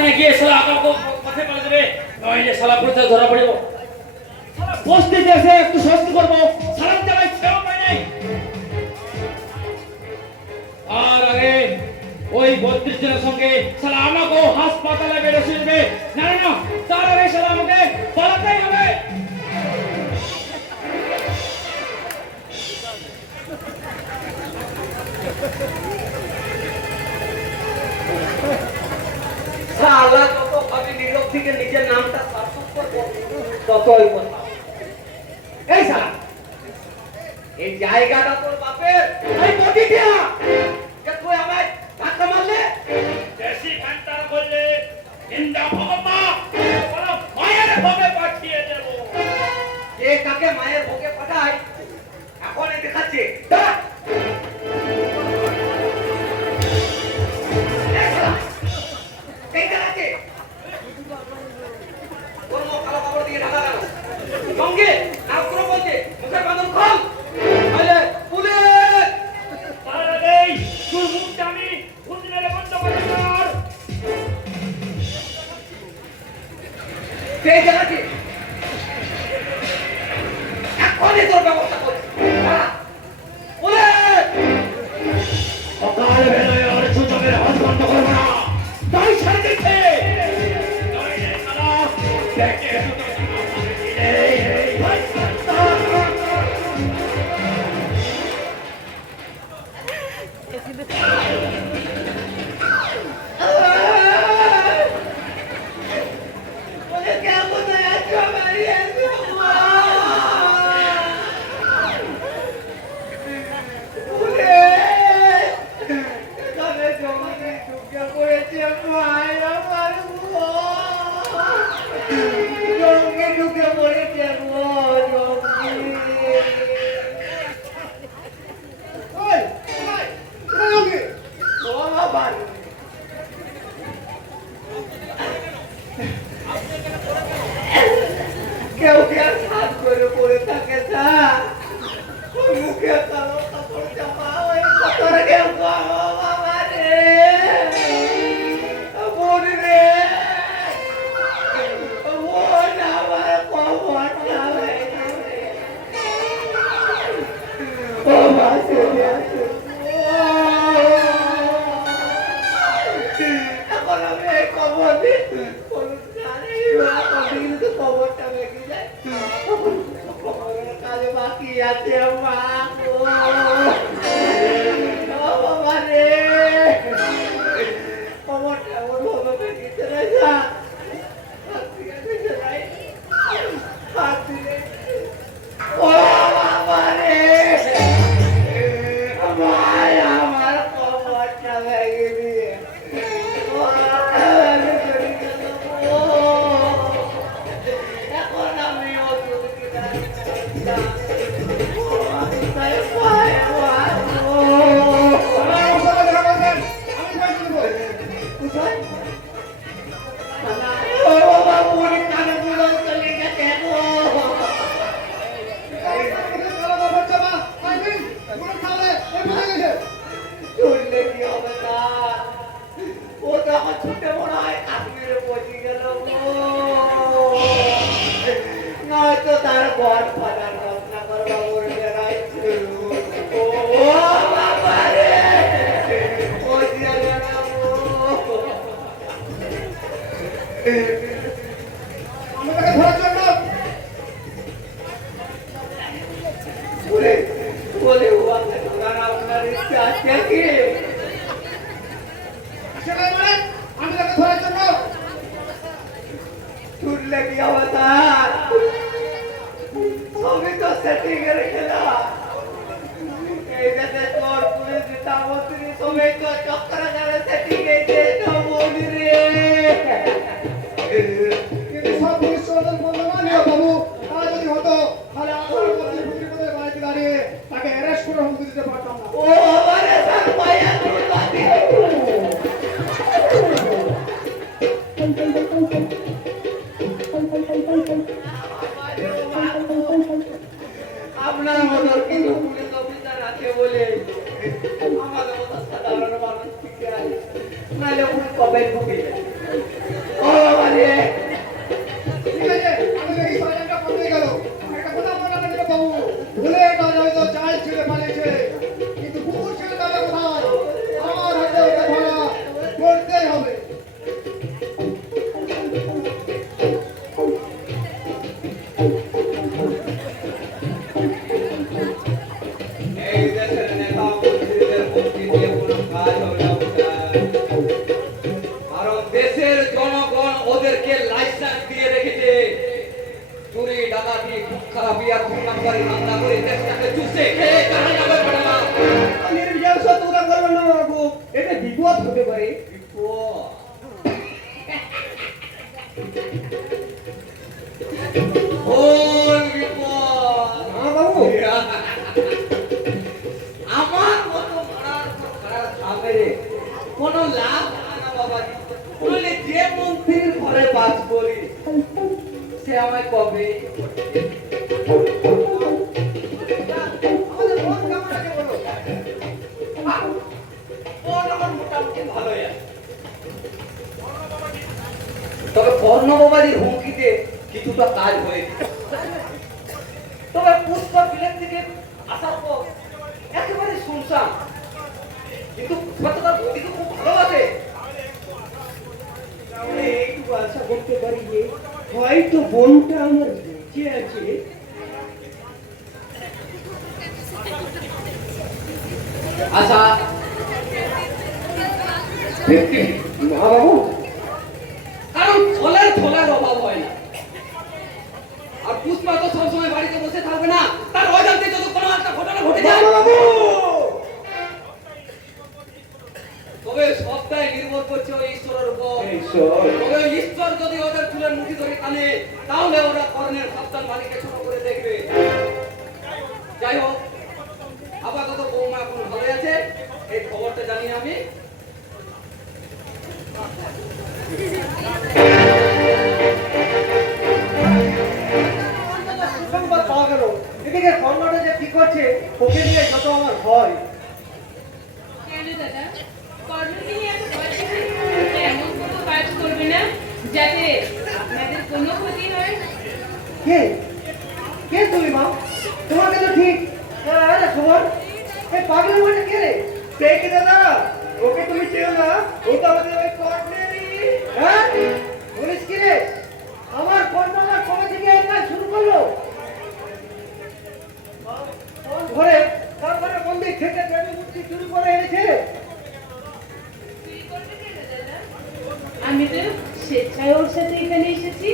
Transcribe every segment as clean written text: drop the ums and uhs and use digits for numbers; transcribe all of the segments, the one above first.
থানায় গিয়ে শালা আমাকে কথা বলে দেবে নইলে শালা পুলিশে ধরা পড়ব শালা বস্তিতে এসে একটু শাস্তি করব সালাম জানাই ছেও পাই নাই আর আগে ওই 32 জনের সঙ্গে শালা আমাকে হাসপাতালে বেড়ে শুনবে না না না তার আগে শালা আমাকে পালাতেই হবে শালা যত ভাবে নীরব থেকে নিজের নামটা সার্থক করবো ততই বলবো এই শালা এই জায়গাটা তোর বাপের এই বডিটা যে তুই আমায় ধাক্কা মারলে দেশি ঘন্টার বললে নিন্দা ভগবা বলো মায়ের ভোগে পাঠিয়ে দেব কে কাকে মায়ের ভোগে পাঠায় এখন এই দেখাচ্ছে সঙ্গে আক্রমণ বলছে মুখের বাঁধন খোল আরে পুলিশ তার আগেই তোর মুখটা আমি খুঁজে মেরে বন্ধ করে কর কে জানাচ্ছে এখনই তোর ব্যবস্থা করছি পুলিশ সকাল বেলায় আর সুযোগের হাত বন্ধ করবো না তাই ছাড় দিচ্ছে নইলে শালা দেখে কেউ কেউ হাত করে পড়ে থাকে না মুখে কালো কাপড় জামা ওই কতর কেউ বাবা রে বোন রে বোন আমার কবরটা হয়ে যাবে ও মাসে এখন আমি এই কবর দিই খবরটা বেঁকে যায় খবরের কাজে বাকি আছে মা বাবা রে খবরটা এমন ভাবে বেঁকে চলে যা ও বাবা রে আমার খবরটা বেঁকে দিয়ে ছুটে মনে হয় কাশ্মীরে পৌঁছে গেল নয়তো তার বর ফাদার রত্নাকর বাবুর বেড়াইছে ও বাবা রে পৌঁছে গেল আমাকে ধরার জন্য বলে আপনার ইচ্ছা আছে কি আমি তাকে ধরার জন্য ছুটলে কি অবতার সবই তো সেটিং এর খেলা এই দেশে তোর পুলিশ নেতা মন্ত্রী সবাই তো চক্কর করে সেটিং এই যে বলি রে কিন্তু সব পুলিশ সদন বন্ধ মানে বাবু আর যদি হতো তাহলে আমার মন্ত্রী বাড়িতে দাঁড়িয়ে তাকে অ্যারেস্ট করে হুমকি দিতে পারতাম না ও আমারে সব পায়া আপনার মতো কিন্তু পুলিশ অফিসার আছে বলে আমাদের মতো সাধারণ মানুষ ঠিক আছে নাহলে উনি কবে ঢুকে কাজ হবে না মশাই। কারণ দেশের জনগণ ওদেরকে লাইসেন্স দিয়ে রেখেছে চুরি ডাকাতি খুব খারাপি আর খুনকারী ধান্দা করে দেশটাকে চুষে খেয়ে কানে যাবে পড়া নির্বিচার সত্য কথা বলবেন না বাবু, এটা বিপদ হতে পারে। ভুল বিপদ না বাবু, আমার মতো মারার পর খারাপ সামনে কোনো লাভ হয় না বাবাজি। বলে যে মন্ত্রীর ঘরে বাস করি সে আমায় কবে আমাদের মন কেমন আছে বলো? ওর আমার মোটামুটি ভালোই আছে। তবে কর্ণবাবাজির হুমকিতে কিছুটা কাজ হয়েছে। তবে পুষ্পা বিলেত থেকে আসার পর একেবারে শুনশান, কিন্তু পুষ্পা তো তার বৌদিকে খুব ভালোবাসে। তাহলে এইটুকু আশা করতে পারি যে হয়তো বোনটা আমার বেঁচে আছে। আচ্ছা না বাবু, কারণ ফলের অভাব হয় না। আর পুষ্পা তো সবসময় বাড়িতে বসে থাকবে না, তার অজান্তে যদি কোনো একটা ঘটনা ঘটে যায় বাবু, তবে সবটাই নির্ভর করছে ওই ঈশ্বরের উপর। ঈশ্বর। তবে ওই ঈশ্বর যদি ওদের চুলের মুঠি ধরে টানে তাহলে ওরা কর্ণের সন্তান বাড়িকে ছোট করে দেখবে। যাই হোক, আপাতত বৌমা এখন ভালো আছে, এই খবরটা জানি আমি। সুসংবাদ পাওয়া গেল। এদিকে কর্ণটা যে কি করছে ওকে নিয়ে যত আমার ভয়। কেন দাদা? কর্ণকে নিয়ে এত ভয় দেখাচ্ছ? এমন কোনো কাজ করবে না যাতে আপনাদের কোনো ক্ষতি হয়। কে কে তুমি মা? তোমাকে তো ঠিক আরে খবর এই পাগলের মধ্যে কে রে? কে কি দাদা? ওকে তুমি চেনো না? ও তো আমাদের ওই কর্নেরই। হ্যাঁ বলিস কি রে? আমার কর্ণটা কবে থেকে এই কাজ শুরু করলো? কোন ঘরে তারপরে মন্দির থেকে দেবী মূর্তি চুরি করে এনেছে। চুরি করবে কেন দাদা? আমি তো স্বেচ্ছায় ওর সাথে এখানে এসেছি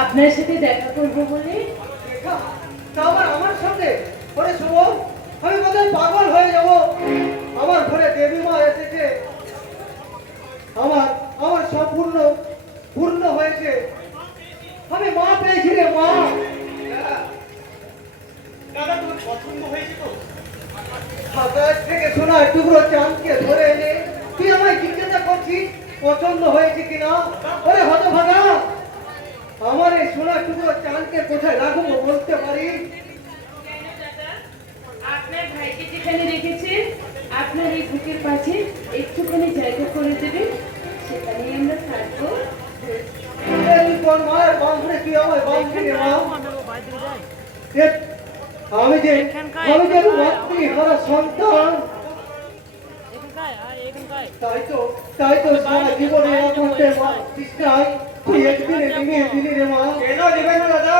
আপনার সাথে দেখা করবো বলে। দেখা তা আবার আমার সঙ্গে ওরে শুনো, আমি বোধহয় পাগল হয়ে যাব। আমার ঘরে দেবী মা এসেছে, আমার আমার সম্পূর্ণ পূর্ণ হয়েছে। আমি মা পেয়েছি রে মা। দাদা তোমার পছন্দ হয়েছে তো? আকাশ থেকে সোনা টুকরো চাঁদকে ধরে এনে তুই আমায় জিজ্ঞাসা করছিস পছন্দ হয়েছে কিনা? ওরে হতভাগা, আমার এই সোনা টুকরো চাঁদকে কোথায় রাখবো বলতে পারি? কেন দাদা? আপনার ভাইকে যেখানে রেখেছেন আপনার এই বুকের পাশে একটুখানি জায়গা করে দেবেন, সেখানেই আমরা থাকবো। এ তুই কোন মায়ের বাঁধরে তুই আমায় বাঁধবি রে মা? এ, আমি যে মাতৃ হারা সন্তান, তাই তো সারা জীবনে এক করতে মা তৃষ্ণায় তুই একদিনে নিয়ে দিলি রে মা। কেন দেবে না দাদা?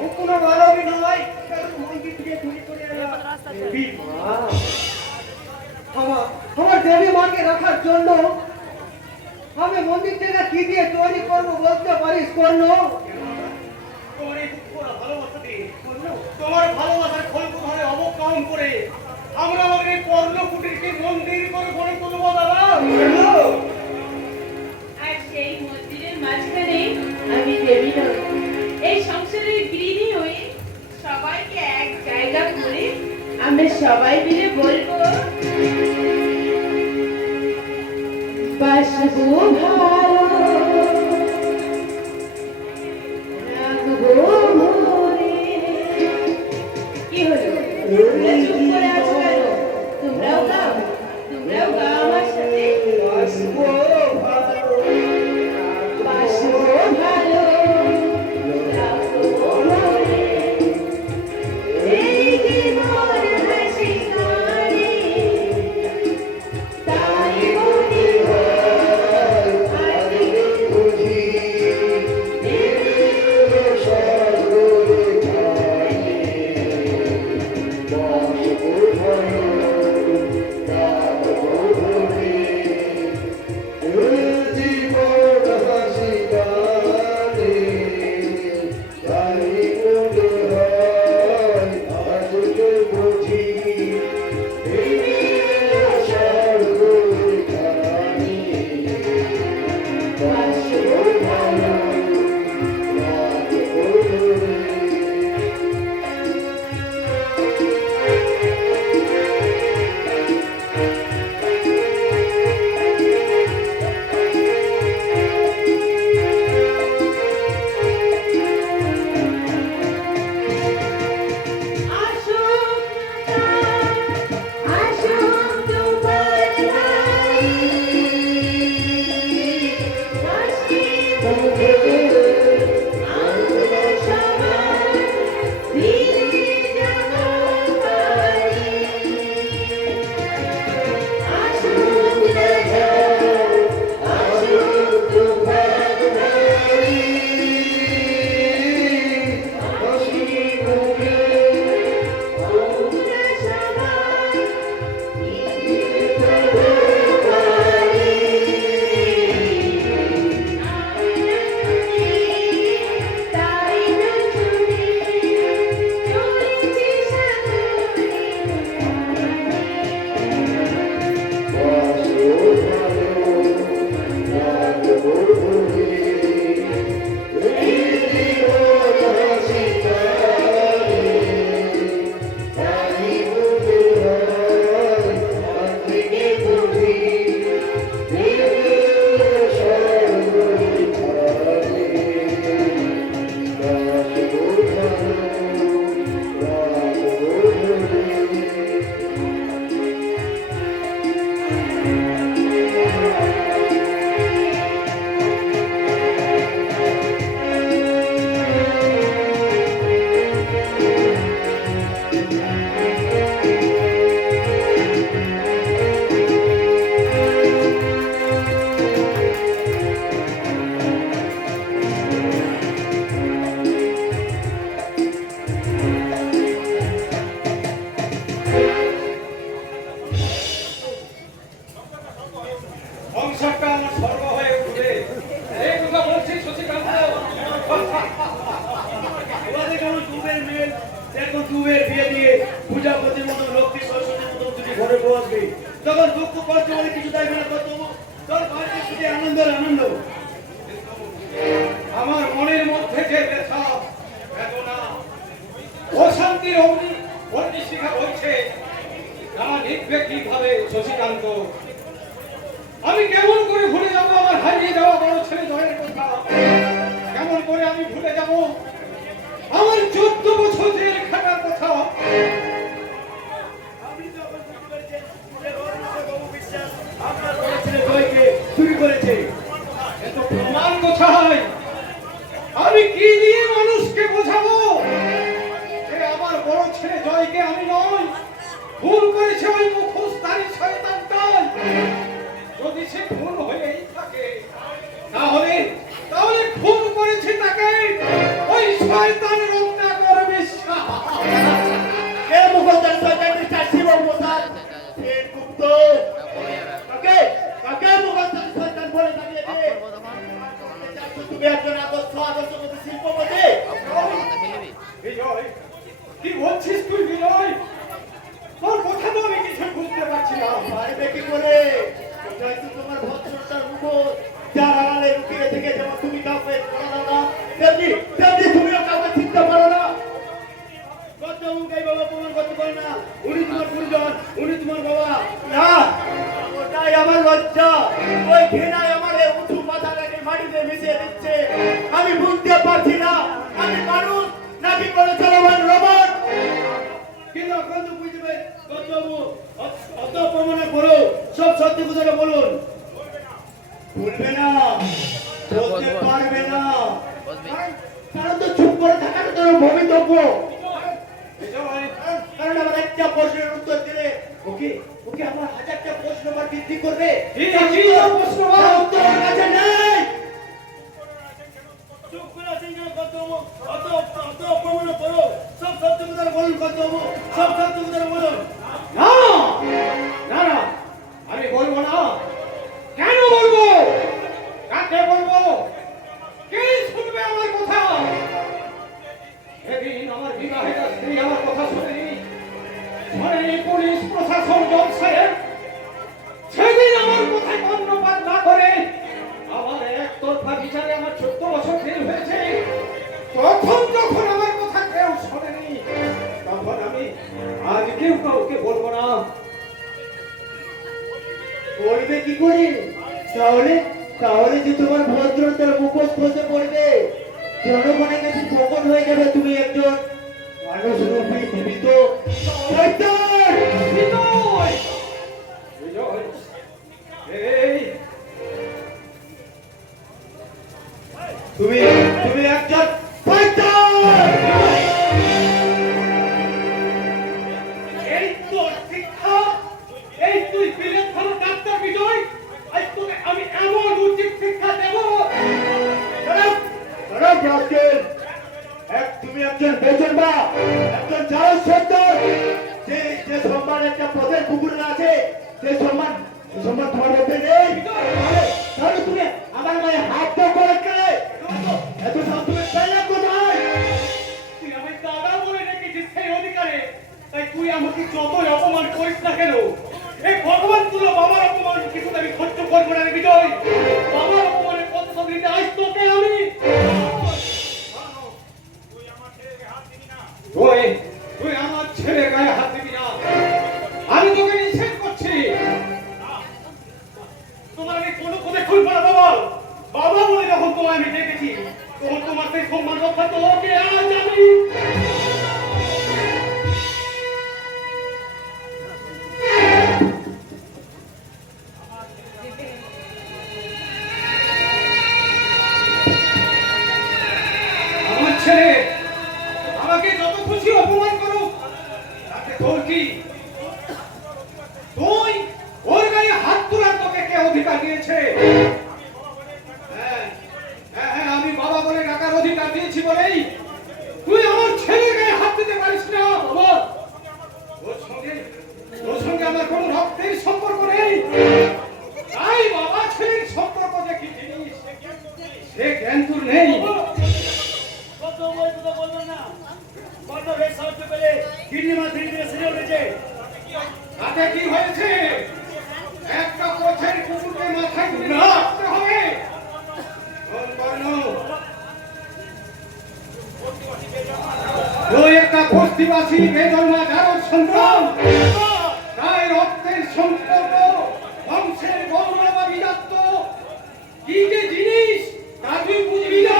ও কোনো মানবী নয়, কারণ মন্দির থেকে চুরি করে আনা দেবী মা। আমার দেবী মাকে রাখার জন্য আমি মন্দির থেকে কি দিয়ে তৈরি করবো বলতে পারিস কর্ণ? তোমার এই দুঃখ আর ভালোবাসা দিয়ে তোমার ভালোবাসার খল্প ধরে অবকাম করে আমরা আমাদের এই কর্ণকুটিরকে মন্দির করে গড়ে তুলবো দাদা। আর সেই মন্দিরের মাঝখানে আমি দেবী নই, এই সংসারের গৃহিণী হয়ে সবাইকে এক জায়গা করে আমরা সবাই মিলে বলবো, বাসবো ভালো, রাখবো মনে। কি হলো? তোমরা চুপ করে আছো কেন? তোমরাও না যখন দুঃখ কষ্ট বলে কিছু দেখবে না কত তোর বাড়িতে শুধু আনন্দ আর আনন্দ। আমার মনের মধ্যে যে ব্যথা বেদনা অশান্তির অগ্নি শিখা বলছে তা নিভবে কিভাবে শশীকান্ত? আমি কেমন করে ভুলে যাবো আমার হারিয়ে যাওয়া বড় ছেলে জয়ের কথা? কেমন করে আমি ভুলে যাব আমার 14 বছর জেল খাটার কথা? আপনি যখন বুঝতে পেরেছেন যে বাবু বিশ্বাস আপনার বড় ছেলে জয়কে চুরি করেছে, কিন্তু প্রমাণ কোথায়? আমি কি দিয়ে মানুষকে বোঝাবো যে আমার বড় ছেলে জয়কে আমি নয়, ভুল করেছে ওই মুখোশধারী শয়তানটাই? যদি সে খুন হয়েই থাকে তাহলে তাহলে খুন করেছে তাকে ওই শয়তানের অত্যাচার বিশ্বাস। কে মুখোশধারী শয়তান মিস্টার শিবম প্রসাদ সেনগুপ্ত? কাকে মুখোশধারী শয়তান বলে দাঁড়িয়েছে? তুমি একজন আদর্শগত শিল্পপতি। বিজয়, কি বলছিস তুই বিজয়? তোর কথা তো আমি কিছু বুঝতে পারছি না। পারবে কি করে? হয়তো তোমার ভদ্রতার মুখোশ যার আড়ালে লুকিয়ে থেকে যেমন তুমি কাউকে পড়া দাও না, তেমনি তুমিও কাউকে চিনতে পারো না। গদ্যমুখ এই বাবা প্রমাণ করতে পারে না উনি তোমার গুরুজন, উনি তোমার বাবা না। ওটাই আমার লজ্জা। ওই ঘৃণায় আমার এই উঁচু মাথাটাকে মাটিতে মিশিয়ে দিচ্ছে। আমি বুঝতে পারছি না আমি মানুষ নাকি কোনো চলমান রোবট। কিন্তু এখন তো বুঝবে গদ্যমুখ অত প্রমাণ করো, সব সত্যি কথা বলুন। বলবে না, বলতে পারবে না, কারণ তো চুপ করে থাকাটা তোর ভবিতব্য। কারণ আমার একটা প্রশ্নের উত্তর দিলে ওকে ওকে আমার হাজারটা প্রশ্ন আবার বৃদ্ধি করবে। প্রশ্ন উত্তর ওর কাছে নেই। চুপ করে আছেন কেন গদ্যমুখ? অত প্রমাণ করো, সব সত্যি কথা বলুন গদ্যমুখ, সব সত্যি কথা বলুন। না না না, আমি বলবো না। কেন বলবো? কাকে বলবো? কে শুনবে আমার কথা? সেদিন আমার বিবাহিত স্ত্রী আমার কথা শুনেনি, পুলিশ প্রশাসন জজ সাহেব সেদিন আমার কথায় কর্ণপাত না করে আমার একতরফা বিচারে আমার 14 বছর জেল হয়েছে। তখন যখন আমার কথা কেউ শোনেনি, তখন আমি আজকেও কাউকে বলবো না। বলবে কি করে? তাহলে তাহলে যে তোমার ভদ্রতার মুখোশ খসে পড়বে, জনগণের কাছে প্রকট হয়ে যাবে তুমি একজন মানুষ রূপী জীবিত শয়তান। বিজয়! বিজয়! এই তুমি তুমি একজন শয়তান। এই তোর শিক্ষা, এই তুই বিলেত ভালো ডাক্তার বিজয়, আজ তোকে আমি এমন উচিত শিক্ষা দেব। তুমি একজন বেচনবা, একজন চালক সন্তান। যে যে সম্মান একটা পদের কুকুরে আছে, সেই সম্মান তোমার মধ্যে নেই। তাহলে তুমি আমার গায়ে হাত তো করে কে? এত সব তুমি পেলে কোথায়? তুই আমি দাদা বলে রেখেছিস সেই অধিকারে, তাই তুই আমাকে যতই অপমান করিস না কেন, এই ভগবান তুলো বাবার অপমান কিছু আমি সহ্য করবো না রে বিজয়। বাবার অপমানের কথা দিতে আজ তোকে আমি তুই তুই আমার ছেলে গায়ে হাত দিবি না। আমি তোকে নিষেধ করছি। তোমার আমি কোনো কথা খুলবো না বাবা। বাবা বলে যখন তোমায় আমি দেখেছি, তখন তোমার সেই সম্মান রক্ষা তো ওকে আজ আমি আমার ছেলে আমাকে যত খুশি অপমান করো, তাতে তোর কি? তুই ওর গায়ে হাত তোলার তোকে কে অধিকার দিয়েছে? হ্যাঁ, হ্যাঁ, হ্যাঁ, আমি বাবা বলে ডাকার অধিকার দিয়েছি বলেই তুই আমার ছেলের গায়ে হাত দিতে পারিস না বাবা। ওর সঙ্গে আমার কোনো রক্তের সম্পর্ক নেই। তাই বাবা ছেলের সম্পর্ক যে কি জিনিস সে জ্ঞান তোর নেই। কত বই তো বললো না, কত বেশ সাহায্য পেলে কিডনি মা ধীরে ধীরে সেরে উঠেছে। তাতে কি হয়েছে? বস্তিবাসী বেদনা যার সংগ্রাম, তাই রক্তের সম্পর্ক, বংশের গৌরব অভিজাত্য কি যে জিনিস তা তুই বুঝবি না।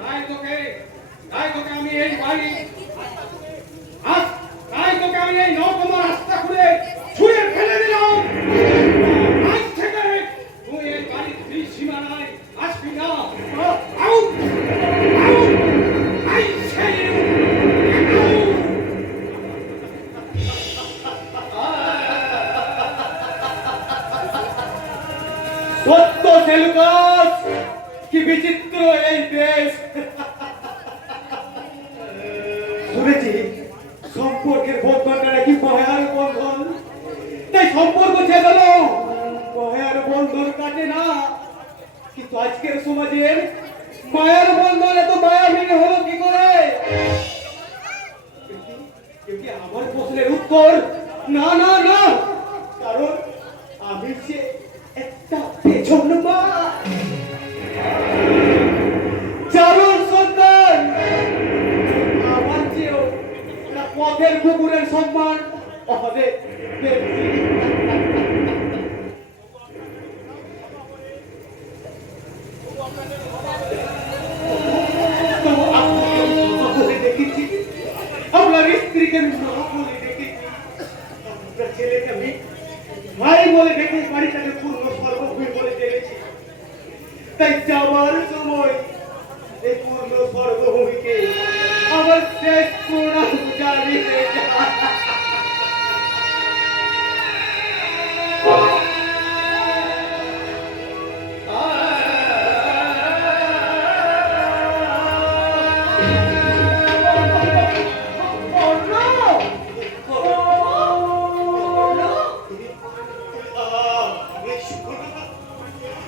তাই তোকে আমি এই বাড়ি তাই তোকে আমি এই নর্দমা রাস্তা খুলে ছুঁড়ে ফেলে দিলাম। আজ থেকে তুই এই বাড়ির সীমানায় আসবি না। Out out I say you সত্য সেলুকাস, কি বিচিত্র এই দেশ। শুনেছি সম্পর্কের বন্ধনটা নাকি মায়ার বন্ধন, তাই সম্পর্ক ছেড়ে মায়ার বন্ধন কাটে না। কিন্তু আজকের সমাজের মায়ার বন্ধন এত মায়াবিনী হলো কি করে? কেউ কি আমার প্রশ্নের উত্তর না না না, কারণ আমি যে একটা পেছন মা, চারণ সন্তান। আমার চেয়েও একটা পথের কুকুরের সম্মান হবে বেশি। তো আপনি বলে দেখেছি, আপনার স্ত্রীকে আমি মা বলে দেখেছি, আপনার ছেলেকে আমি ভাই বলে দেখে বাড়িটাকে পূর্ণ সর্বভূমি বলে জেনেছি। তাই যাওয়ার সময় এই পূর্ণ সর্বভূমিকে আমার শেষ প্রণাম জানিয়ে যায়।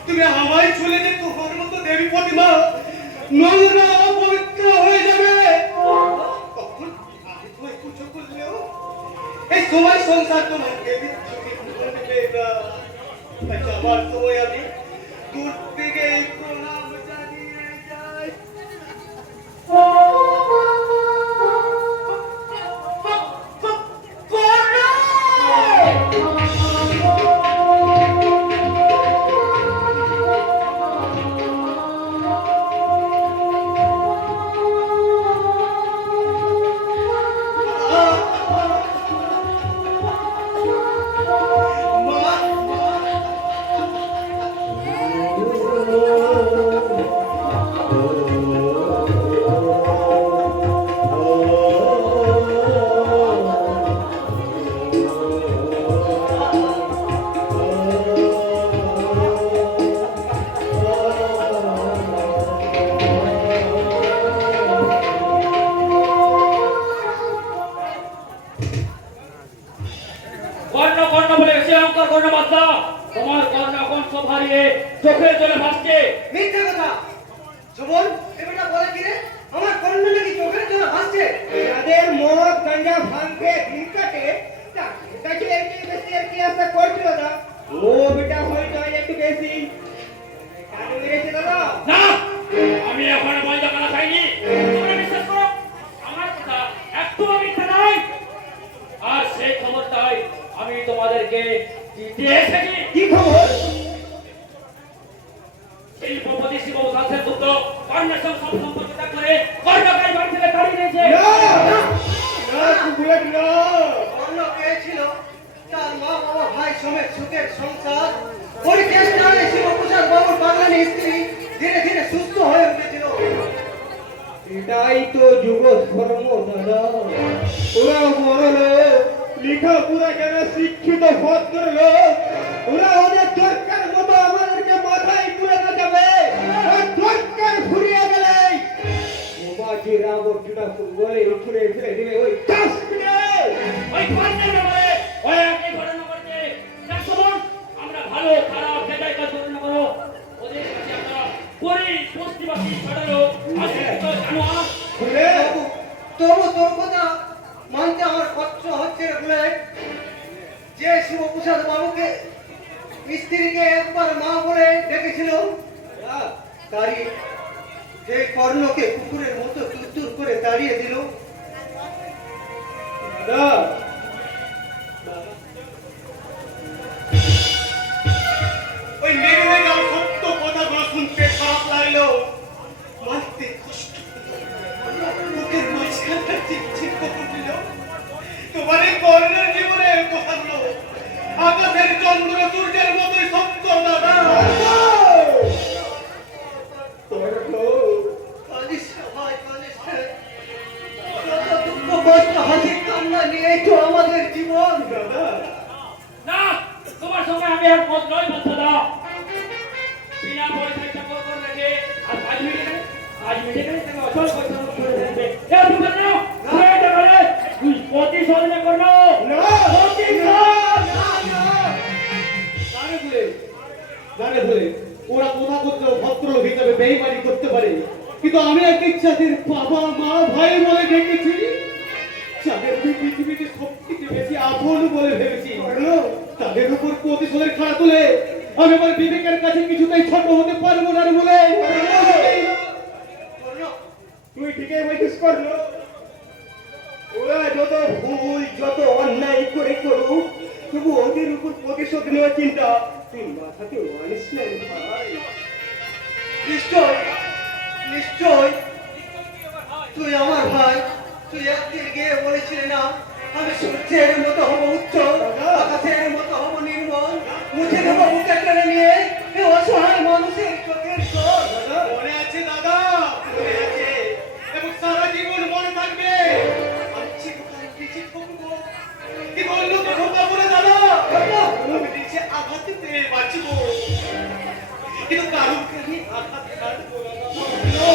তুমি আমায় চলে যে তোমার মতো দেবী প্রতিমা নোংরা অপবিত্র হয়ে যাবে। তখন আমি তোমায় পুজো করলেও এই সময় সংসার তোমার দেবী চোখে করবে না। তাই যাবার সময় আমি দূর থেকে এই প্রণাম জানিয়ে যাই। কর্ণ কর্ণ বলে সে অঙ্কর কর্ণ বাচ্চা, তোমার কর্ণ এখন সব হারিয়ে চোখে জলে ভাসছে। মিথ্যা কথা। সুমন, এটা বলে কি রে? আমার কর্ণ নাকি চোখের জন্য হাসছে? যাদের মদ গাঁজা ভাঙতে দিন কাটে, তাকে একটু বেশি আর কি আশা করছিল না? ও বেটা হয়তো একটু বেশি কানে মেরেছে দাদা। না, আমি এখন মজা করা খাইনি। তোমরা বিশ্বাস করো, আমার কথা একটু মিথ্যা নয়। আর সেই খবরটাই আমি তোমাদেরকে দিতে এসেছি। কি খবর? শিল্পপতি শিববাবু দাসের পুত্র কর্ণের সঙ্গে সব সম্পর্ক ত্যাগ করে কর্ণকে বাড়ি থেকে তাড়িয়ে দিয়েছে। কর্ণ পেয়েছিল তার মা বাবা ভাই সমেত সুখের সংসার। ওই চেষ্টায় শিবপ্রসাদ বাবুর বাগানে স্ত্রী ধীরে ধীরে সুস্থ হয়ে উঠেছিল। এটাই তো যুগ ধর্ম দাদা। ওরা বড় লোক, লেখাপড়া কেন শিক্ষিত ভদ্র লোক, ওরা ওদের দরকার মতো আমাদেরকে মাথায় তুলে না যাবে। দরকার ফুরিয়ে গেলে সমাজের আবর্জনা বলে উঠে ফেলে দিবে ওই ডাস্টবিনে। ওই কর্ণের ব্যাপারে ওই একই ঘটনা ঘটেছে। দেখুন, আমরা ভালো খারাপ যেটাই কাজ ঘটনা করো, ওদের কাছে আমরা গরিব বস্তিবাসী ছাড়ালো অশিক্ষিত জানোয়ার। তবু তোর কথা মানতে আমার কষ্ট হচ্ছে বলে যে শিবপ্রসাদ বাবুকে স্ত্রীকে একবার মা বলে ডেকেছিল, তারই যে কর্ণকে কুকুরের মতো তুর করে তাড়িয়ে দিল। দাদা, ওই নির্বিঘ্ন সত্য কথাগুলো শুনতে খারাপ লাগলো, মানতে কষ্ট হলো, বুকের মাঝখানটা চিকচিক করে দিল। তোমার এই কর্ণের জীবনের কথাগুলো আকাশের চন্দ্র সূর্যের মতোই সত্য দাদা। কালিস ভাই, কালিস যত দুঃখ কষ্ট হাসি কান্না নিয়ে তো আমাদের জীবন দাদা। না, তোমার সঙ্গে আমি আর পথ নয় বন্ধুদা। বিনা পয়সায় চাকর করে রেখে আর কাজ মিটে গেলে তাকে অচল পয়সা করে দেবে। এর দোকান নাও, ঘুরে যাবে, তুই প্রতিশোধ না করলো। জানে বলে ওরা কথা করতেও ভদ্রলোক হিসাবে বেইমানি করতে পারে, কিন্তু আমি এক ইচ্ছাদের বাবা মা ভাই বলে ডেকেছি, যাদের আমি পৃথিবীতে সবথেকে বেশি আপন বলে ভেবেছি, তাদের উপর প্রতিশোধের খাড়া তুলে আমি আমার বিবেকের কাছে কিছুতেই ছোট হতে পারবো না রে বলে। তুই ঠিকই বলছিস কর্ণ। ওরা যত ভুল যত অন্যায় করে করুক, তবু ওদের উপর প্রতিশোধ নেওয়ার চিন্তা তুই মাথাতে আনিস না ভাই। নিশ্চয় নিশ্চয় তুই আমার ভাই। তুই একদিন গিয়ে বলেছিলি না, আমি সূর্যের মতো হব উজ্জ্বল, আকাশের মতো হব নির্মল, মুছে দেবো বুকে টেনে নিয়ে এ অসহায় মানুষের চোখের জল। মনে আছে দাদা, মনে আছে, এবং সারা জীবন মনে থাকবে। আমি চিরকাল নিচে ঠকবো, কি বললো তো ঠকাবো না দাদা। আমি নিচে আঘাত পেয়ে বাঁচবো, কিন্তু কারুকে আমি আঘাত কাটবো না দাদা।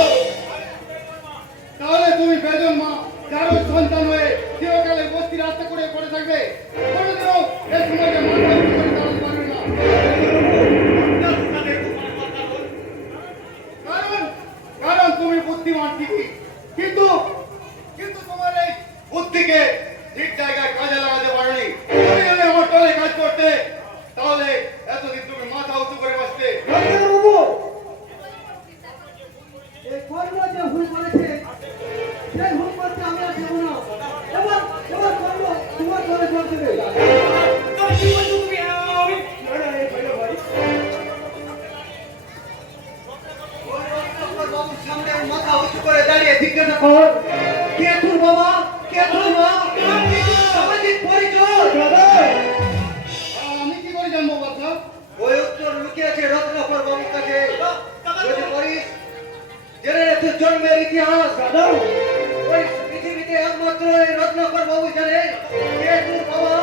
তাহলে তুমি বেজন মা যার সন্তান হয়ে চিরকালে বস্তি রাস্তা করে পড়ে থাকবে, কোনোদিনও এই সমাজে মাথা উঁচু করে দাঁড়াতে পারবে না। কারণ কারণ তুমি বুদ্ধিমান ঠিকই, কিন্তু কিন্তু তোমার এই বুদ্ধিকে ঠিক জায়গায় কাজে লাগাতে পারোনি। তুমি যদি আমার দলে কাজ করতে, তাহলে এতদিন তুমি মাথা উঁচু করে বাঁচতে। এই কর্ম যে ভুল করেছে, সেই ভুল করতে আমি আর দেবো না। এবার এবার কর্ম তোমার দলে জল দেবে। বাবুর সামনে মাথা উঁচু করে দাঁড়িয়ে জিজ্ঞাসা কর, কে তোর বাবা, কে তোর মা, কি তোর সামাজিক পরিচয়? আমি কি করে জানবো বাচ্চা? ওই উত্তর লুকিয়েছে রত্নাকর বাবুর কাছে। যদি করিস জেনে নে তোর জন্মের ইতিহাস। ওই পৃথিবীতে একমাত্র এই রত্নাকর বাবু জানে কে তোর বাবা,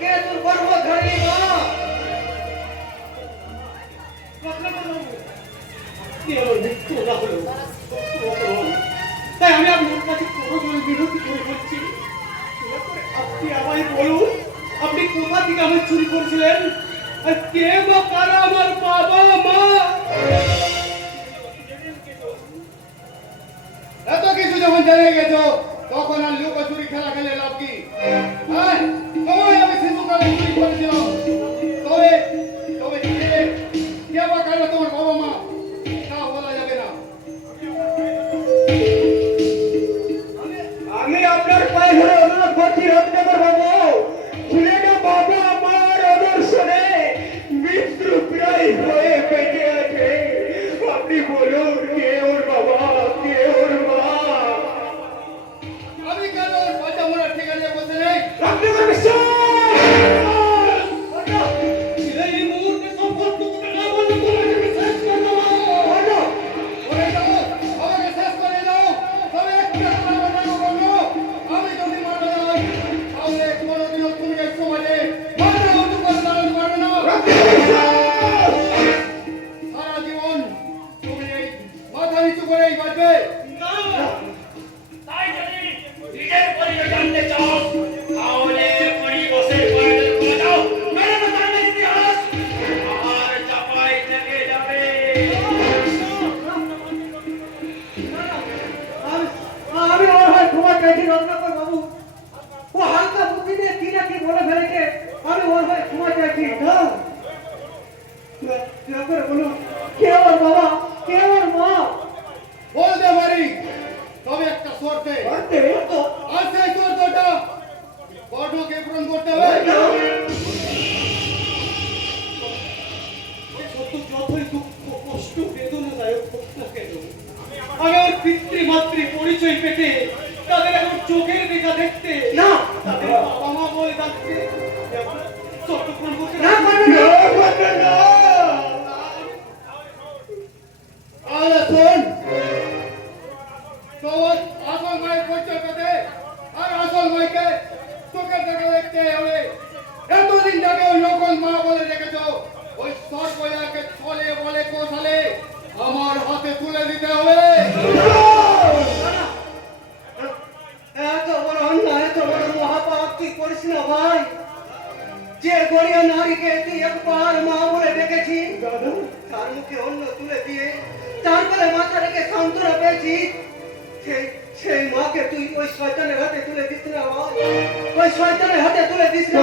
কে তোর গর্ভধারী মা। তাই আমি আপনার কাছে কোনো বিরতি করে বলছি, আপনি আমায় বলুন, আপনি কোথা থেকে আমার চুরি করছিলেন, আর কে বা কারা আমার বাবা মা? এত কিছু যখন জেনে গেছো, তখন আর লুকোচুরি খেলা খেলে লাভ কি? হ্যাঁ, তোমায় আমি শিশুকালে চুরি করেছিলাম, তবে তবে কে বা কারা তোমার বাবা মা তা বলা যাবে না। আমি আপনার পায়ে ধরে অনুরোধ করছি রত্নাকর বাবু, ছেলেটা বাবা মার আদর্শনে মৃত্যু প্রায় হয়ে বেঁচে আছে। আপনি বলুন কে ওর বাবা, কে ওর মা? আমি কেন ওর বাচ্চা মরার ঠিকানা বলতে নেই? রত্নাকর বিশ্বাস! এই মুহূর্তে সম্পর্কটা না বললে তোমাকে আমি শেষ করে দেবো। করে দাও, আমাকে শেষ করে দাও, তবে একটা কথা বলবো বলো, আমি যদি মারা যাই, তাহলে কোনোদিনও তুমি এই সমাজে মাথা উঁচু করে দাঁড়াতে পারবে না। সারা জীবন তুমি এই মাথা নিচু করেই বাঁচবে। তাই যদি নিজের পরিচয় জানতে চাও, তাহলে পরিবেশের পরিচয় করে দাও। মেরে তো জানলে ইতিহাস আর চাপাই থেকে যাবে। আমি ওর হয় ক্ষমা চাইছি রত্নাকর বাবু। ও হালকা বুদ্ধি দিয়ে কি না কি বলে ফেলেছে, আমি ওর হয় ক্ষমা চাইছি। দয়া করে বলুন কে ওর বাবা, কে ওর মা? বলতে পারি, তবে একটা শর্তে। আর সেই শর্তটা কর্ণকে পূরণ করতে হবে। সে সত্য যতই দুঃখ কষ্ট বেদনাদায়ক হোক না কেন, আমি আমার পিতৃমাতৃ পরিচয় পেতে, তাদের এখন চোখের দেখা দেখতে, না। তাদের বাবা মা বলে ডাকতে শর্ত পূরণ করতে না, করবে না। আরে শোন, তোর আসল মায়ের পরিচয় পেতে আর আসল মাইকে চোখের দেখা দেখতে হবে। এতদিন যাকে ওই নকল মা বলে রেখেছ, ওই সর্বয়াকে ছলে বলে কোথালে আমার হাতে তুলে দিতে হবে। এত বড় অন্যায়, এত বড় মহাপাপ তুই করিস না ভাই। যে গরিয়া নারীকে তুই একবার মা বলে ডেকেছি, তার মুখে অন্ন তুলে দিয়ে তারপরে মাথা রেখে সান্ত্বনা পেয়েছি, সেই মাকে তুই ওই শয়তানের হাতে তুলে দিস না ভাই, ওই শয়তানের হাতে তুলে দিস না।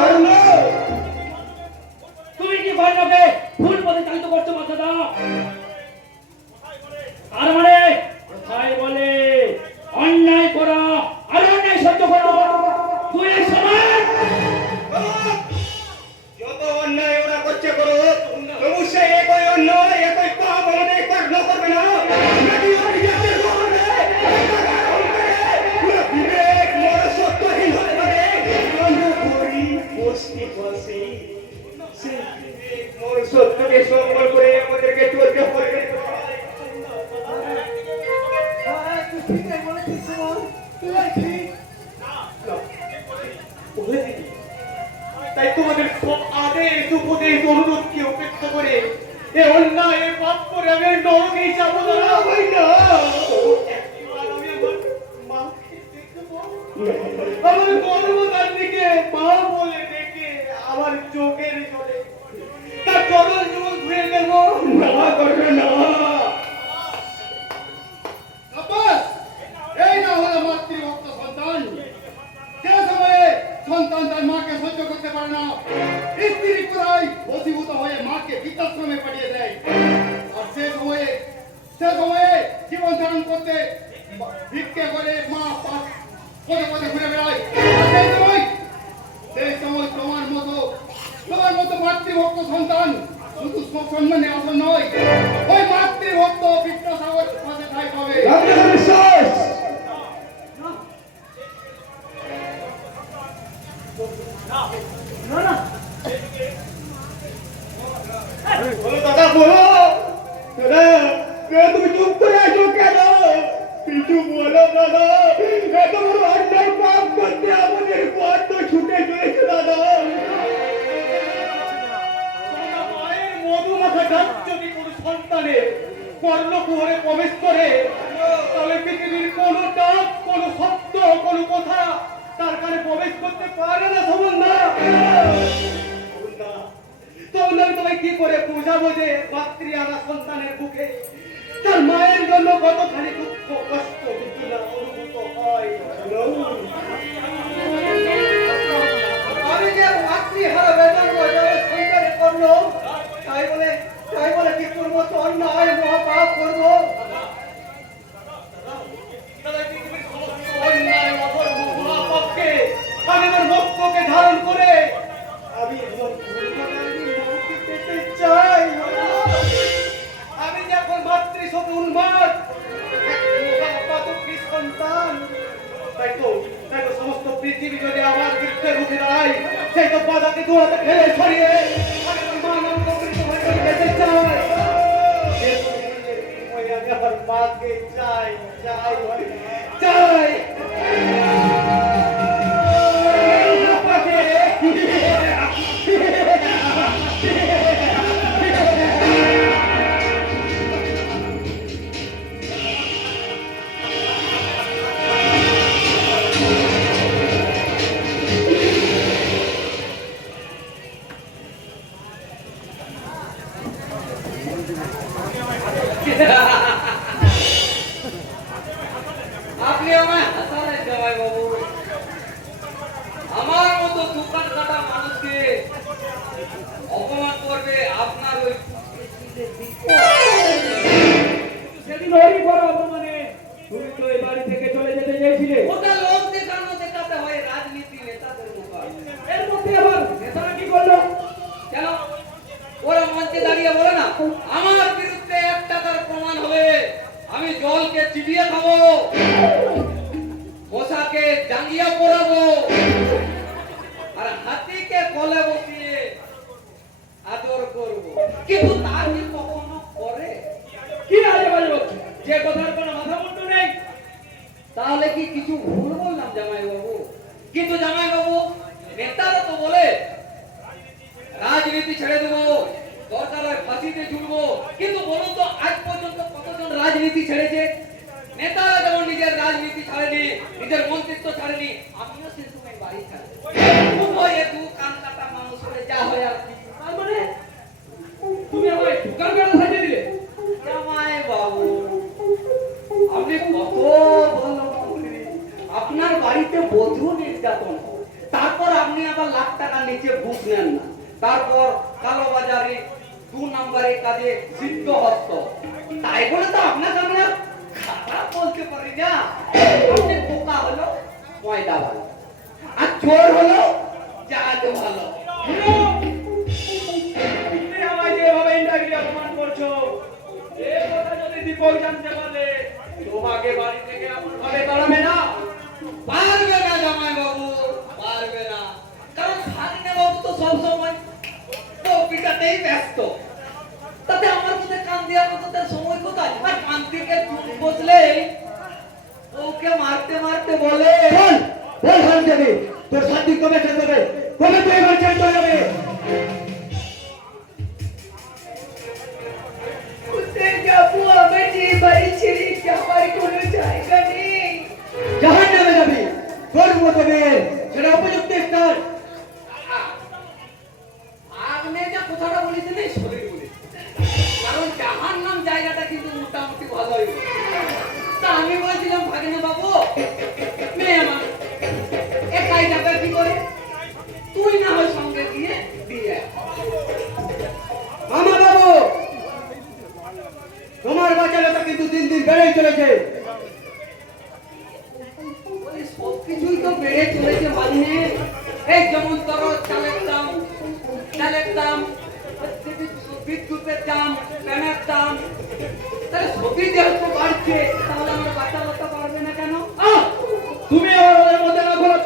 তুমি কি কর্ণকে ভুল পথে চালিত করছো বাচ্চাদা? তার মানে কোথায় বলে অন্যায় করা আর অন্যায় সহ্য করা দুই এক সমান। যত অন্যায় ওরা করছে করো, তবু সে একই অন্যায় একই পাপ আমাদের কর্ণ করবে না। নাকি ওর নিজেদের করবে, পুরো বিবেক মনুষ্যত্বহীন হতে পারে। আমরা করি বসতি বসে, সেই বিবেক মনুষ্যত্বকে সম্বল করে আমাদেরকে চলতে হবে। তাই তোমাদের সব আদেশ উপদেশ অনুরোধকে উপেক্ষা করে এ অন্যায় এ পাপ করে আমি নরকেই যাবো না। একবার আমি আমার মাকে দেখবো, আমার গর্ভধারিণীকে মা বলে ডেকে আমার চোখের জলে তার চরণ জল ধুয়ে নেব। না করবে না। আব্বাস, এই না হলো মাতৃভক্ত সন্তান। যে সময়ে সন্তান তার মাকে সহ্য করতে পারে না, স্ত্রী পুরাই বশীভূত হয়ে মাকে বৃদ্ধাশ্রমে পাঠিয়ে দেয়। আর সে সময়ে জীবন ধারণ করতে ভিক্ষে করে মা পদে পদে ঘুরে বেড়ায়। আর সেই সময় তোমার মতো মাতৃভক্ত সন্তান শুধু সম্মানে আসন নয়, ওই মাতৃভক্ত বিদ্যাসাগর পাশে ঠাই পাবে। বলো দাদা, বলো দাদা, তুমি চুপ করে আছো কেন? কিছু বলো দাদা, এত বড় অন্যায় পাপ করতে আমাদের কত ছুটে চলেছে দাদা। মায়ের মধুমাখা ডাক যদি কোনো সন্তানের কর্ণকুহরে প্রবেশ করে, তাহলে পৃথিবীর কোনো ডাক, কোনো শব্দ, কোনো কথা তার কানে প্রবেশ করতে পারে না। তখন আমি তোমায় কি করে বোঝাবো যে মাতৃহারা সন্তানের বুকে তার মায়ের জন্য কতখানি দুঃখ কষ্ট বেদনা অনুভূত হয়। আমি যে মাতৃহারা বেদনা সন্তানের করলো, তাই বলে কি করবো? তো অন্যায় মহাপাপ করবো। অন্যায় অধর্ম মহাপাপকে আমি আমার বক্ষকে ধারণ করে আমি চাই। আমি যখন মাতৃশোকে উন্মাদ সন্তান, তাই তো সমস্ত পৃথিবী যদি আমার বিরুদ্ধে রুখে দাঁড়ায়, সেই তো বাধাকে দোয়াতে ফেলে ছড়িয়ে আমি আমার মা যেতে চাই। আমি আমার মাকে চাই চাই চাই। আপনি আমায় হাসালেন জামাই বাবু। আমার মতো দোকান কাটা মানুষকে অপমান করবে আপনার ওই সেদিন ওরই বড় অপমানে কেন ওরা মঞ্চে দাঁড়িয়ে বলে না আমার বিরুদ্ধে 1 টাকার প্রমাণ হলে আমি জলকে চিবিয়ে খাবো, মশাকে জাঙ্গিয়া পরাবো, আর হাতিকে কোলে বসিয়ে আদর করবো। কিন্তু তার কি কখনো করে? কি আজে বাজে বলছো? যে কথার কোনো মাথা মুন্ডু নেই। তাহলে কি কিছু ভুল বললাম জামাই বাবু? কিন্তু জামাই বাবু, নেতারা তো বলে রাজনীতি ছেড়ে দেবো, দরকার হয় ফাঁসিতে ঝুলবো। কিন্তু বলুন তো আজ পর্যন্ত কতজন রাজনীতি ছেড়েছে? নেতারা যেমন নিজের রাজনীতি ছাড়েনি, নিজের মন্ত্রিত্ব ছাড়েনি, আমিও সে সময় বাড়ি ছাড়ি। উভয়ে দু কান কাটা মানুষ হয়ে যা হয় আর কি। তার মানে তুমি আমায় ঢোকার বেলা সাজিয়ে দিলে। জামাই বাবু, আপনি কত ভালো মন্ত্রী। আপনার বাড়িতে বধূ নির্যাতন হয়, তারপর আপনি আবার লাখ টাকার নিচে ঘুষ নেন না, তারপর কালোবাজারি 2 নম্বরের কাজে সিদ্ধহস্ত। তাই বলে তো আপনাকে আমরা খারাপ বলতে পারি না। আপনি বোকা হলো ময়দা ভালো, আর চোর হলো জাহাজ ভালো। তুমি আমায় যেভাবে ইন্টারভিউ অপমান করছো, এই কথা যদি দীপক জানতে পারলে তোমাকে বাড়ি থেকে এমন ভাবে তাড়াবে না। পারবে না জামাই বাবু, পারবে না। কারণ ভাগ্নে বাবু তো সবসময় কপিটাতেই ব্যস্ত। তাতে আমার কোথায় কান দেওয়ার মতো তার সময় কোথায়? আর কান থেকে চুপ বসলে ওকে মারতে মারতে বলে বল বল হাল দেবে তোর শান্তি কবে শেষ হবে? কবে তুই এবার চেঞ্জ হয়ে যাবে? কোথায় যাবো? আমার যে বাড়ি ছেড়ে যাওয়ার কোনো জায়গা নেই। জাহান নামে যাবি। তোর মতো মেয়ে সেটা উপযুক্ত স্থান। আপনি যে কথাটা বলেছিলেন সরি বলে, কারণ জাহান্নাম জায়গাটা কিন্তু মোটামুটি ভালোই। তা আমি বলছিলাম ভাগ্নে বাবু, মেয়ে আমার একাই যাবে কি করে? তুই না হয় সঙ্গে গিয়ে দিয়ে আয়। মামা বাবু, তোমার বাচ্চাটা কিন্তু দিন দিন বেড়েই চলেছে। বলি সবকিছুই তো বেড়ে চলেছে ভাগ্নে। এই যেমন ধরো চালের দাম, ডালের দাম, বিদ্যুতের দাম, প্যানের দাম, তাহলে সবই যেহেতু বাড়ছে, তাহলে আমার বাচ্চা বাচ্চা পারবে না কেন? তুমি আবার ওদের মধ্যে না ঘোরো।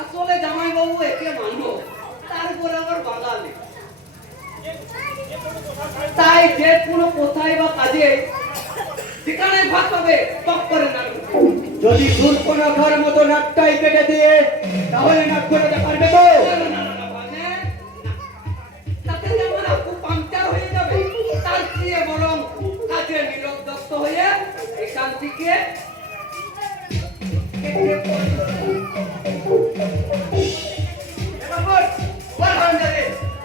আসলে জামাই বাবু একে মানো, তারপরে আবার বাঙালি। তাই যে কোনো কোথায় বা কাজে যেখানে ভাত পাবে টক করে না। যদি দুর্পনাখার মতো নাকটাই কেটে দিয়ে তাহলে নাক করে পারবে তো? তাতে যে আমার আপু পাংচার হয়ে যাবে, তার চেয়ে বরং কাজে নিরুদ্যস্ত হয়ে এখান থেকে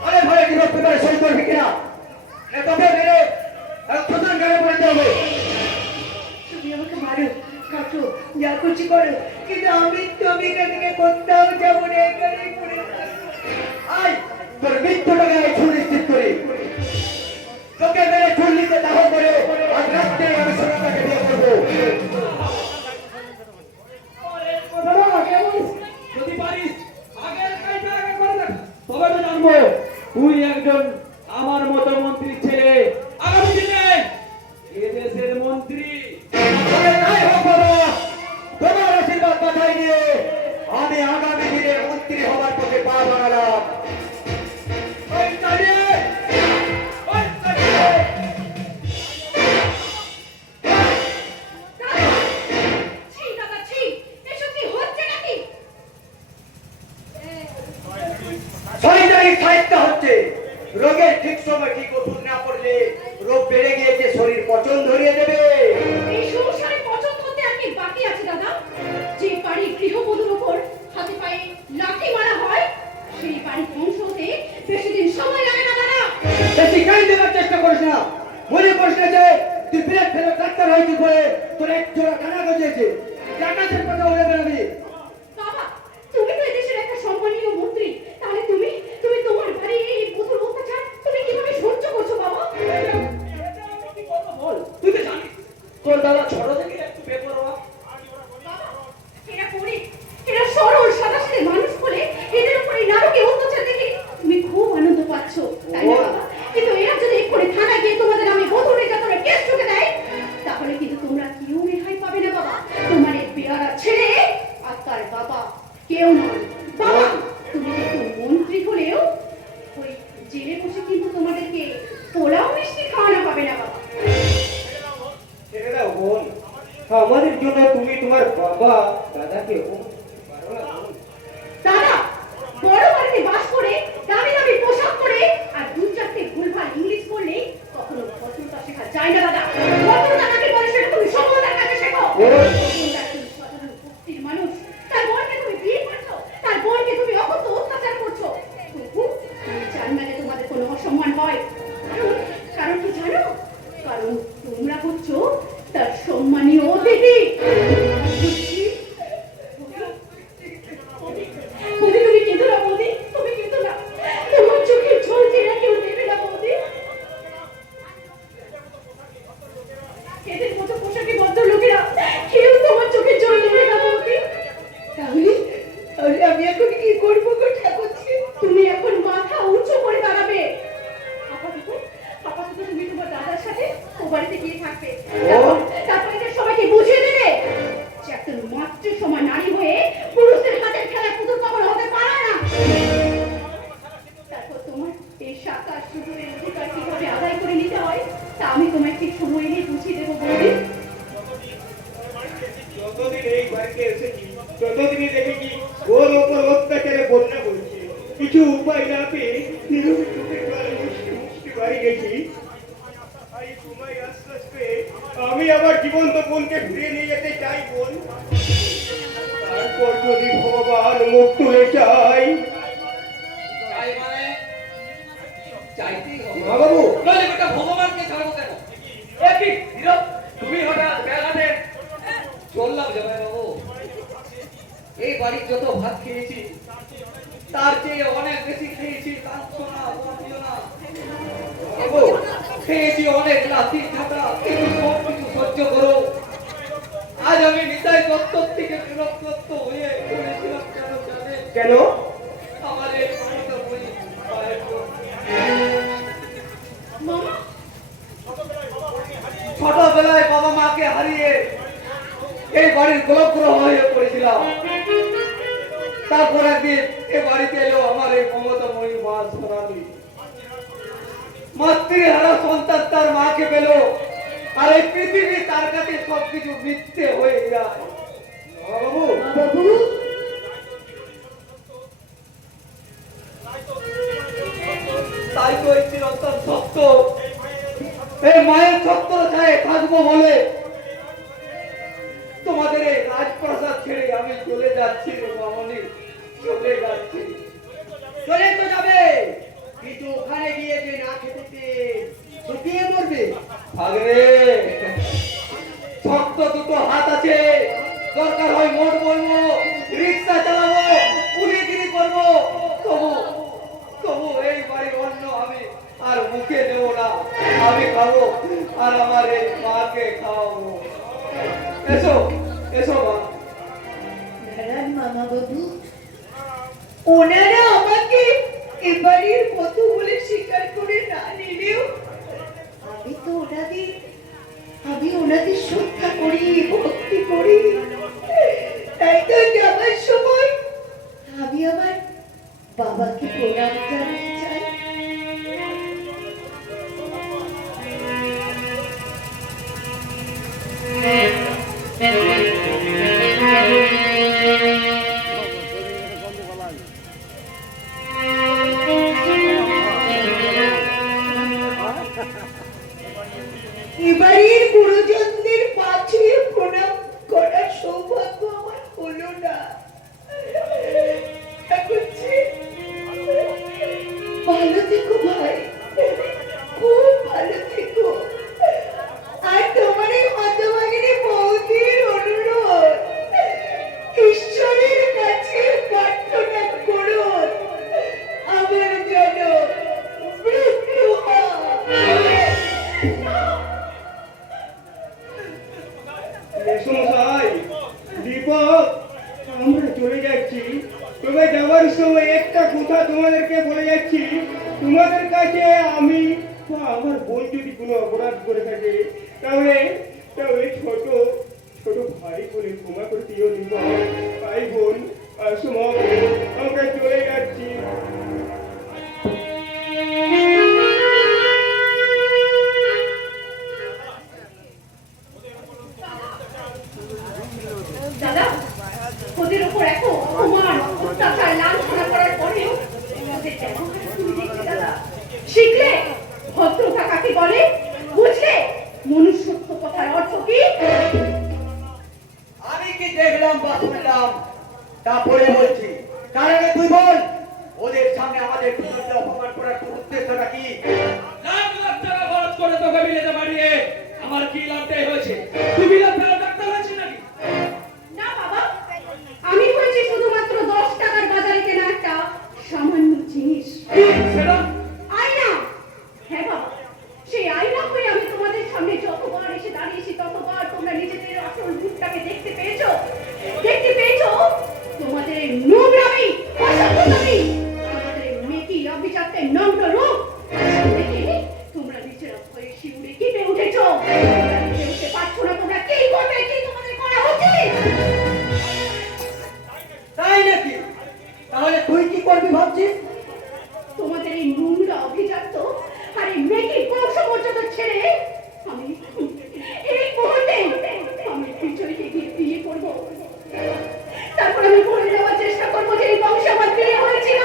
আরে ভাই কি রক্ত করে সই করবি কিনা? তবে মেরে প্রধান গাড়ি পড়তে হবে। তুমি আমাকে মারো, কাটো, যা খুশি করো, কিন্তু তুমি এখান থেকে কোথাও যাবো না, এখানেই পড়ে থাকবো। আয় তোর মৃত্যুটাকে আমি সুনিশ্চিত করি। তোকে মেরে চুল্লিতে দাহ করে আজ রাত্রে আমি সোনাটাকে বিয়ে করবো। যদি পারিস আগের কাজটা আগে করে রাখ, তবে তো জানবো তুই একজন আমার মতো মন্ত্রীর ছেলে, আগামী দিনে এদেশের মন্ত্রী। তবে তাই হোক বাবা, তোমার আশীর্বাদ পাঠাই দিয়ে আমি আগামী দিনে মন্ত্রী হবার পথে পা বাড়ালাম। ওই দাঁড়িয়ে, ওই দাঁড়িয়ে। ছি দাদা, ছি, এসব কি হচ্ছে নাকি? শরীরের সাহিত্য হচ্ছে রোগের ঠিক সময় ঠিক ওষুধ না পড়লে রোগ বেড়ে গিয়েছে, শরীর পচন ধরিয়ে দেবে। এই সংসারে পছন্দ হতে আর কি বাকি আছে দাদা? যে বাড়ি গৃহবধূর উপর হাতে পায়ে লাঠি মারা হয়, সেই বাড়ি ধ্বংস হতে বেশি দিন সময় লাগে না দাদা। বেশি জ্ঞান দেওয়ার চেষ্টা করিস না। মনে করিস না যে তুই ব্রেক ফেলে ডাক্তার হয়েছিস বলে তোর এক জোড়া কানা গজিয়েছে। আকাশের কথা উড়ে বেরোবি। বাবা, তুমি তো এদেশের একটা সম্মানীয় মন্ত্রী, তাহলে তুমি তোমার বাড়ি এই বধূর অত্যাচার তুমি কিভাবে সহ্য করছো বাবা? বল, তুই তো জানিস তোর দাদা ছোট থেকে একটু বেপরোয়া। বাবা, এরা পড়ে, এরা সরল সাদাসিধে মানুষ বলে এদের উপর এই নারকীয় অত্যাচার দেখে কিছু উপায় না পেয়ে নীরবে চোখের জল মুছতে মুছতে বাড়ি গেছি। আর এই সময় আশ্বাস পেয়ে আমি আমার জীবন্ত বোনকে ফিরে নিয়ে যেতে চাই বোন। তারপর যদি ভগবান মুখ তুলে চাই। চাই মানে চাইতেই হবে। মা বাবু, নইলে বেটা ভগবানকে ছাড়বো কেন? এ কি নীরব, তুমি হঠাৎ বেলাতে চললাম জামাই বাবু। এই বাড়ির যত ভাত খেয়েছি তার চেয়ে অনেক বেশি খেয়েছি। কাঁদছো না, কাঁদছো না বাবু। খেয়েছি অনেক লাথি ঝাঁটা, কিন্তু সব কিছু সহ্য করো। আজ আমি নিতাই দত্তর থেকে বিরক্ত হয়ে বলেছিলাম কেন জানেন? কেন? আমার এই বাড়িটা বলি পায়ের জন্য। মামা ছোটবেলায় বাবা মাকে হারিয়ে এই বাড়ির গোলগ্রহ হয়ে পড়েছিলাম। তারপর একদিন এ বাড়িতে এলো আমার এই মমতাময়ী মা সোনালি। মাতৃহারা সন্তান তার মাকে পেল, আর এই পৃথিবী তার কাছে সবকিছু মিথ্যে হয়ে যায়। মা বাবু, বাবু তাই তো এই চিরন্তন সত্য, এই মায়ের ছত্রছায়ায় থাকবো বলে তোমাদের এই রাজপ্রাসাদ ছেড়ে আমি চলে যাচ্ছি রে মামনি, চলে যাচ্ছি। চলে তো যাবে, কিন্তু ওখানে গিয়ে যে না খেতে পেয়ে শুকিয়ে মরবে। ভাগরে শক্ত দুটো হাত আছে, দরকার হয় মোট বলবো, রিক্সা চালাবো, পুলিগিরি করবো, তবু তবু এই বাড়ির অন্ন আমি আর মুখে দেবো না। আমি খাবো আর আমার এই মাকে খাওয়াবো। এসো এসো মা। দাঁড়ান মামা বাবু, ওনারা আমাকে এবারের মতো বলে স্বীকার করে না নিলেও আমি ওনাদের শ্রদ্ধা করি, ভক্তি করি। তাই তো যাবার সময় আমি আমার বাবাকে প্রণাম জানাতে চাই। এবারের গুরুজনদের পাশে প্রণাম করার সৌভাগ্য আমার হলো না। এখন যে ভালো থেকো ভাই, খুব ভালো থেকো। আর তোমার এই হতভাগিনী বৌদির অনুরোধ, ঈশ্বরের কাছে প্রার্থনা করুন আমার যেন মৃত্যু হয়। মেসমশাই, দীপক, আমরা চলে যাচ্ছি। তবে যাওয়ার সময় একটা কথা তোমাদেরকে বলে যাচ্ছি, তোমাদের কাছে আমি বা আমার বোন যদি কোনো অপরাধ করে থাকে তাহলে তাহলে ছোট ছোট ভাই বলে ক্ষমা করে দিও। দীপক, ভাই বোন, আসো মা, আমরা চলে যাচ্ছি। দাদা, ওদের উপর এত অপমান, অত্যাচার, লাঞ্ছনা করার পরেও ওদের কেমন তুমি দেখলে দাদা? শিখলে ভদ্রতা কাকে বলে, বুঝলে মনুষ্যত্ব কথার অর্থ কি? আমি কি দেখলাম বা শুনলাম তারপরে বলছি, তার আগে তুই বল, ওদের সামনে আমাদের বিরুদ্ধে অপমান করার তোর উদ্দেশ্যটা কি? লাখ লাখ টাকা খরচ করে তোকে বিলেতে পাঠিয়ে আমার কি লাভটাই হয়েছে? তুই বিলেত ফেরত ডাক্তার হয়েছিস নাকি? না বাবা, আমি হয়েছি শুধুমাত্র 10 টাকার বাজারে কেনা একটা সামান্য জিনিস। কি সেটা? আয়না। হ্যাঁ বাবা, সেই আয়না হয়ে আমি তোমাদের সামনে যতবার এসে দাঁড়িয়েছি ততবার তোমরা নিজেদের আসল রূপটাকে দেখতে পেয়েছো। তোমাদের এই নোংরামি, অসভ্যতামি, তোমাদের এই মেকি অবিচারতে নম্র রূপ দেখে তোমরা নিজেরা ভয়ে শিউরে কেঁপে উঠেছো। তোমরা নিজে উঠতে পারছো না, তোমরা কি করবে, কি তোমাদের করা উচিত? তাই নাকি? তাহলে তুই কি করবি ভাবছিস? তোমাদের এই নোংরা অভিজাত আর এই মেকি বংশমর্যাদা ছেড়ে আমি এই মুহূর্তে আমি বিজয়কে গিয়ে বিয়ে করবো। তারপর আমি বলে দেওয়ার চেষ্টা করবো যে এই বংশ আমার বিয়ে হয়েছিল।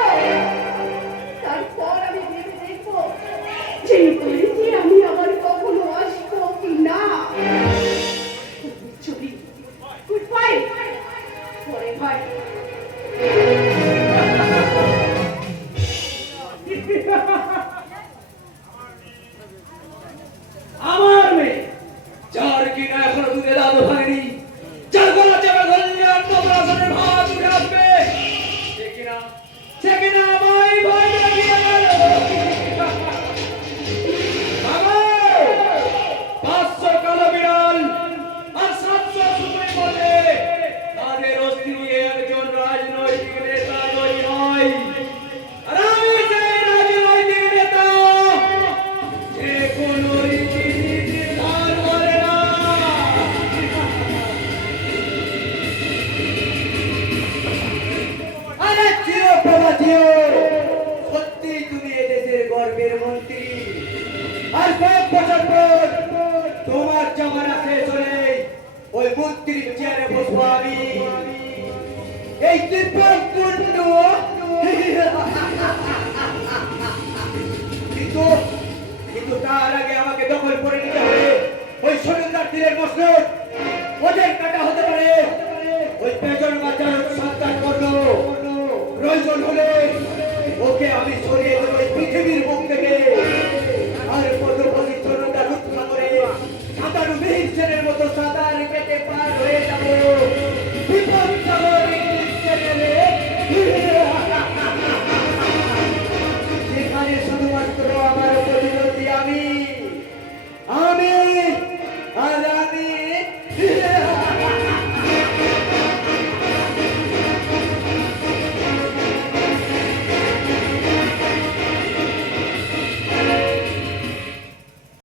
এই দীপক কুন্ডু